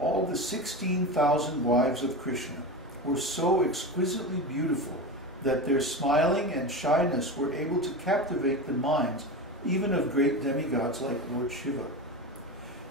all the 16,000 wives of Krishna were so exquisitely beautiful that their smiling and shyness were able to captivate the minds even of great demigods like Lord Shiva.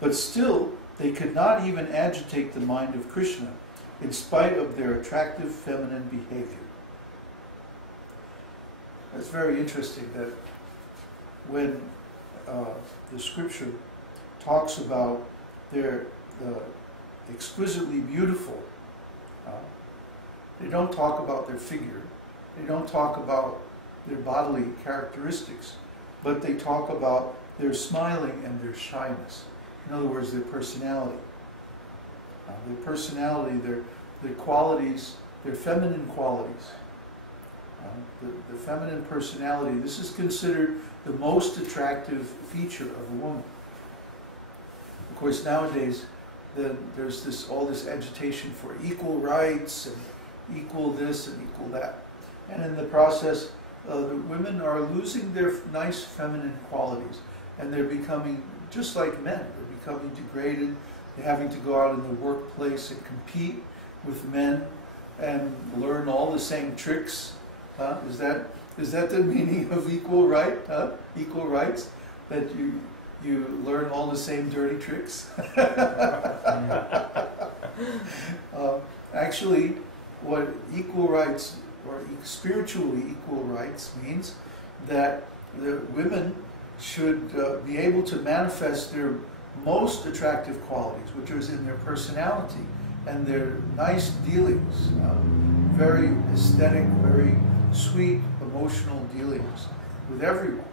But still, they could not even agitate the mind of Krishna, in spite of their attractive feminine behavior. It's very interesting that when the scripture talks about their exquisitely beautiful, they don't talk about their figure, they don't talk about their bodily characteristics, but they talk about their smiling and their shyness. In other words, their personality. Their personality, their qualities, their feminine qualities. The feminine personality, this is considered the most attractive feature of a woman. Of course, nowadays, there's all this agitation for equal rights and equal this and equal that. And in the process, the women are losing their nice feminine qualities, and they're becoming just like men. They're becoming degraded. They're having to go out in the workplace and compete with men and learn all the same tricks. Is that the meaning of equal right? Equal rights? That you learn all the same dirty tricks? Actually, what equal rights, or spiritually equal rights, means that the women should be able to manifest their most attractive qualities, which is in their personality and their nice dealings, very aesthetic, very sweet, emotional dealings with everyone.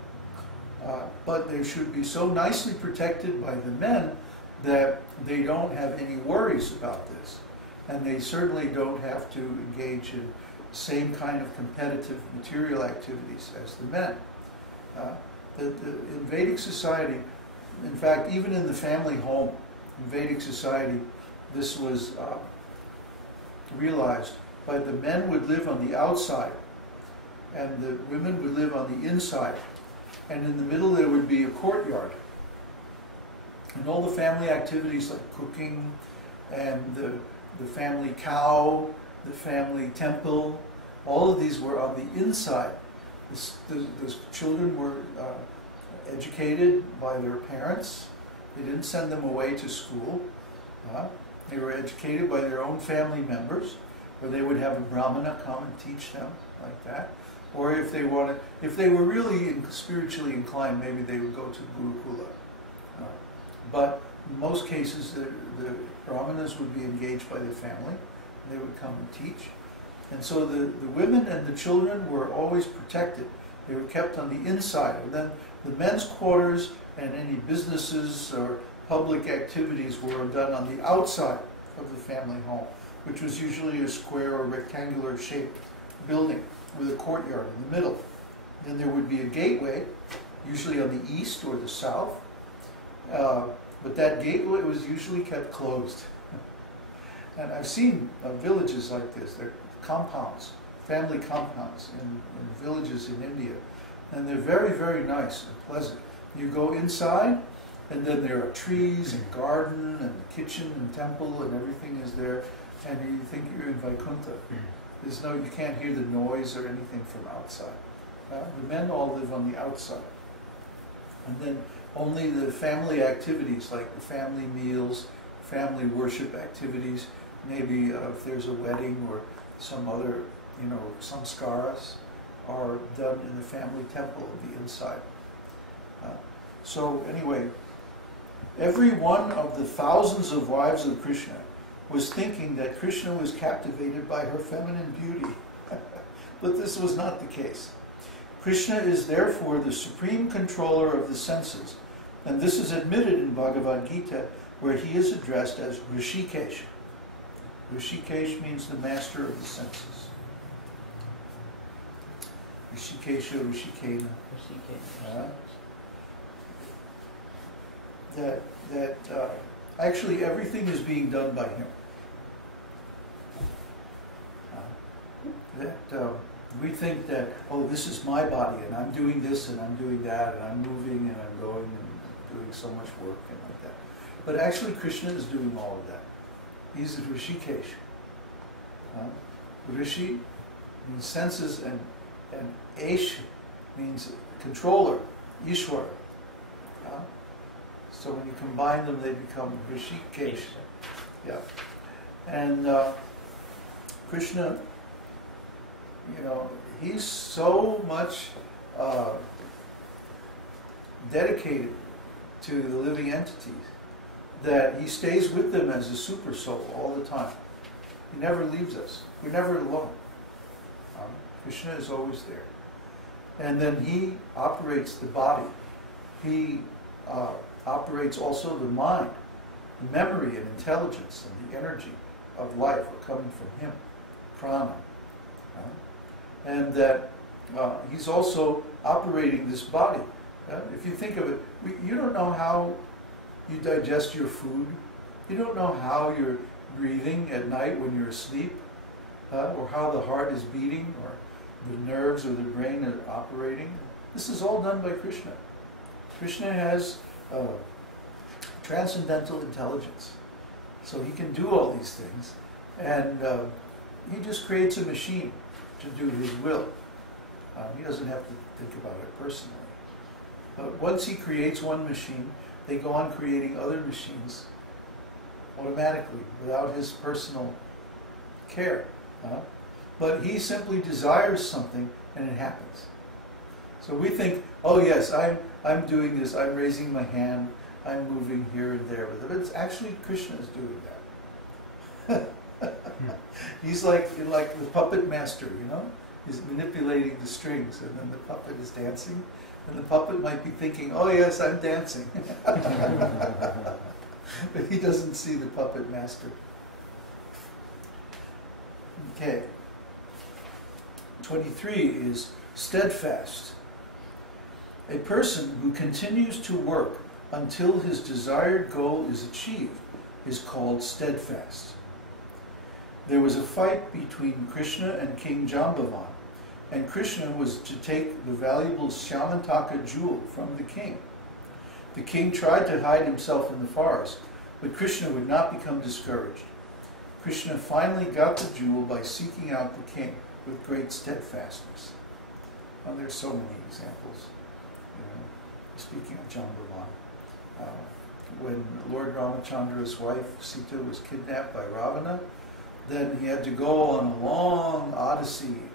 But they should be so nicely protected by the men that they don't have any worries about this. And they certainly don't have to engage in the same kind of competitive material activities as the men. In Vedic society, in fact, even in the family home, in Vedic society, this was realized. But the men would live on the outside, and the women would live on the inside. And in the middle there would be a courtyard. And all the family activities like cooking, and the family cow, the family temple, all of these were on the inside. The children were educated by their parents. They didn't send them away to school. They were educated by their own family members, or they would have a brahmana come and teach them like that. Or if they were really spiritually inclined, maybe they would go to Gurukula. But in most cases, the brahmanas would be engaged by their family. They would come and teach. And so the women and the children were always protected. They were kept on the inside. And then the men's quarters and any businesses or public activities were done on the outside of the family home, which was usually a square or rectangular shaped building with a courtyard in the middle. Then there would be a gateway, usually on the east or the south, but that gateway was usually kept closed. And I've seen villages like this. They're compounds, family compounds in villages in India, and they're very, very nice and pleasant. You go inside, and then there are trees and garden and kitchen and temple and everything is there, and you think you're in Vaikuntha. You can't hear the noise or anything from outside. The men all live on the outside. And then only the family activities, like the family meals, family worship activities, maybe if there's a wedding or some other, samskaras, are done in the family temple on the inside. So anyway, every one of the thousands of wives of Krishna was thinking that Krishna was captivated by her feminine beauty. But this was not the case. Krishna is therefore the supreme controller of the senses, and this is admitted in Bhagavad-gītā, where he is addressed as Rishikesh. Rishikesh means the master of the senses. Rishikesha, Rishikena. Actually everything is being done by him. We think that, oh, this is my body, and I'm doing this, and I'm doing that, and I'm moving, and I'm going, and doing so much work, and like that. But actually Krishna is doing all of that. He's Rishikesh. Rishi means senses, and Esh means controller, Ishwar. So when you combine them, they become Rishikesh. Yeah. And Krishna, he's so much dedicated to the living entities that he stays with them as a super soul all the time. He never leaves us. We're never alone. Krishna is always there. And then he operates the body. He operates also the mind. The memory and intelligence and the energy of life are coming from him. Prana. And that he's also operating this body. If you think of it, you don't know how you digest your food. You don't know how you're breathing at night when you're asleep, or how the heart is beating, or the nerves or the brain are operating. This is all done by Krishna. Krishna has transcendental intelligence, so he can do all these things, and he just creates a machine to do his will. He doesn't have to think about it personally. But once he creates one machine, they go on creating other machines automatically, without his personal care. But he simply desires something, and it happens. So we think, oh yes, I'm doing this, I'm raising my hand, I'm moving here and there with it. But it's actually Krishna is doing that. He's like the puppet master, He's manipulating the strings, and then the puppet is dancing, and the puppet might be thinking, oh yes, I'm dancing. But he doesn't see the puppet master. Okay. 23 is steadfast. A person who continues to work until his desired goal is achieved is called steadfast. There was a fight between Krishna and King Jambavan, and Krishna was to take the valuable Shyamantaka jewel from the king. The king tried to hide himself in the forest, but Krishna would not become discouraged. Krishna finally got the jewel by seeking out the king with great steadfastness. Well, there's so many examples. Speaking of Jambavan, when Lord Ramachandra's wife Sita was kidnapped by Ravana, then he had to go on a long odyssey,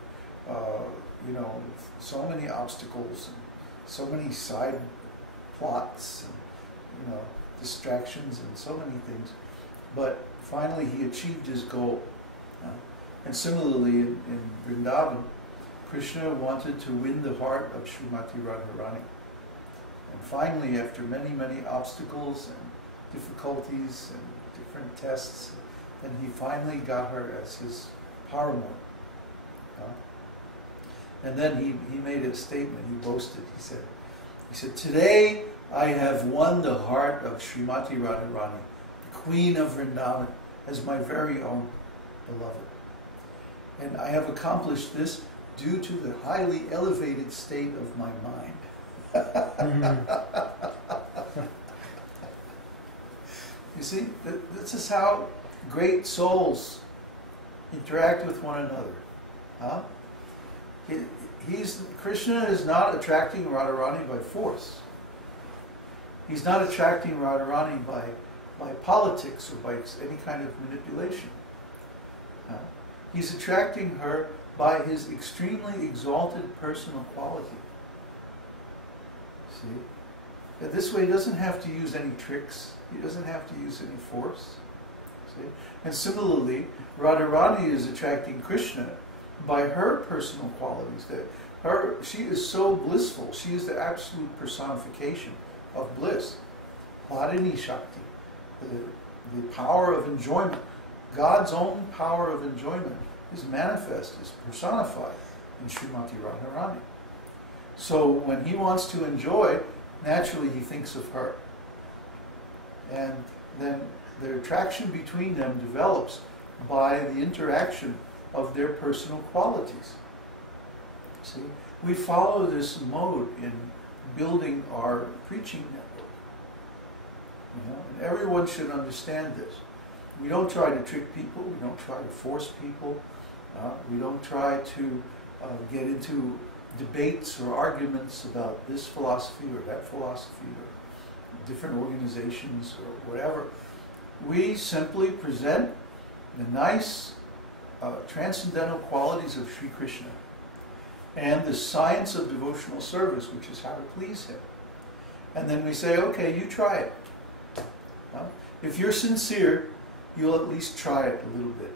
with so many obstacles and so many side plots and distractions and so many things. But finally he achieved his goal. And similarly in Vrindavan, Krishna wanted to win the heart of Srimati Radharani. And finally, after many, many obstacles and difficulties and different tests, then he finally got her as his paramour. And then he made a statement, he boasted, he said, today I have won the heart of Srimati Radharani, the Queen of Vrindavan, as my very own beloved. And I have accomplished this due to the highly elevated state of my mind. You see, this is how great souls interact with one another. Krishna is not attracting Radharani by force. He's not attracting Radharani by politics or by any kind of manipulation. He's attracting her by his extremely exalted personal quality. See? And this way he doesn't have to use any tricks. He doesn't have to use any force. See? And similarly, Radharani is attracting Krishna by her personal qualities. She is so blissful. She is the absolute personification of bliss. Hladini Shakti, the power of enjoyment. God's own power of enjoyment is manifest, is personified in Srimati Radharani. So when he wants to enjoy, naturally he thinks of her. And then the attraction between them develops by the interaction of their personal qualities. See, we follow this mode in building our preaching network. And everyone should understand this. We don't try to trick people, we don't try to force people, we don't try to get into debates or arguments about this philosophy or that philosophy or different organizations or whatever. We simply present the nice transcendental qualities of Śrī Kṛṣṇa and the science of devotional service, which is how to please him. And then we say, okay, you try it. If you're sincere, you'll at least try it a little bit.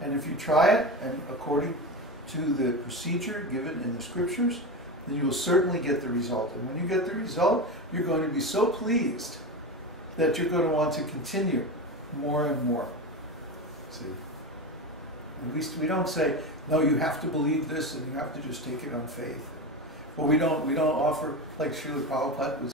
And if you try it, and according to the procedure given in the scriptures, then you will certainly get the result. And when you get the result, you're going to be so pleased that you're going to want to continue more and more. See? At least we don't say, no, you have to believe this and you have to just take it on faith. Well, we don't offer, like Srila Prabhupada was